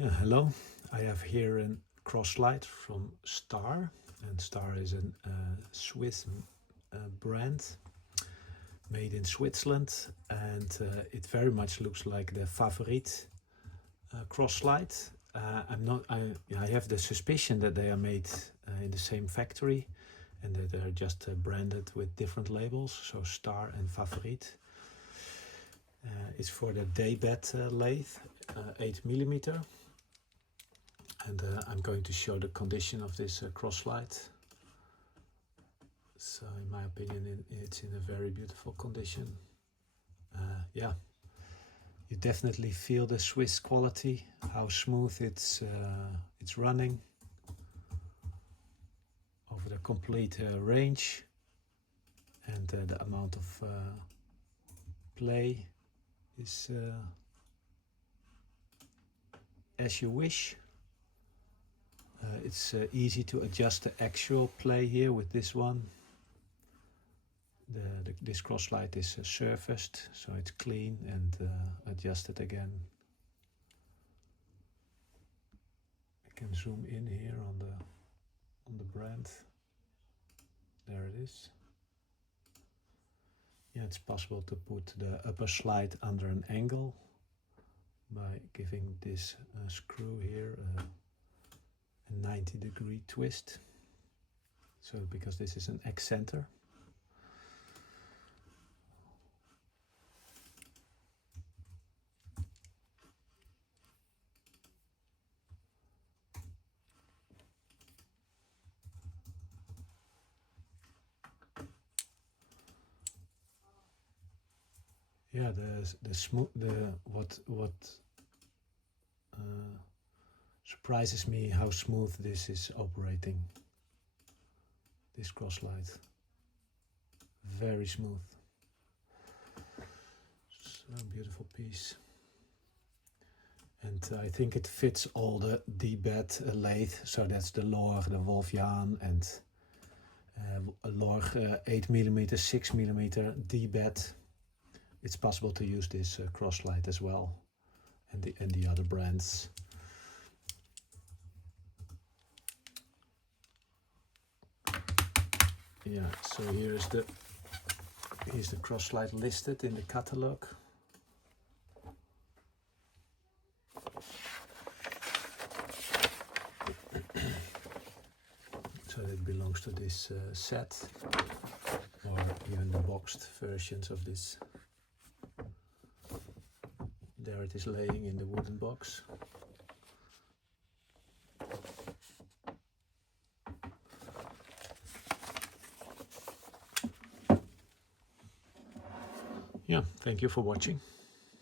Yeah, hello. I have here a cross light from Star, and Star is a Swiss brand made in Switzerland, and it very much looks like the Favorite cross light. I have the suspicion that they are made in the same factory, and that they're just branded with different labels, so Star and Favorite. It's for the daybed lathe, 8mm. And I'm going to show the condition of this cross light. So in my opinion, it's in a very beautiful condition. Yeah, you definitely feel the Swiss quality, how smooth it's running over the complete range, and the amount of play is as you wish. It's easy to adjust the actual play here with this one. This cross light is surfaced, so it's clean and adjusted again. I can zoom in here on the brand. There it is. Yeah, it's possible to put the upper slide under an angle by giving this screw here a 90-degree twist. So because this is an X-center. Yeah, what surprises me how smooth this is operating. This cross light, very smooth. So beautiful piece, and I think it fits all the D-bed lathe. So that's the Lorg, the Wolfjahn, and a Lorg 8mm, 6mm D-bed. It's possible to use this cross light as well, and the other brands. Yeah, so here's the cross light listed in the catalog. So it belongs to this set, or even the boxed versions of this. There it is laying in the wooden box. Yeah, thank you for watching.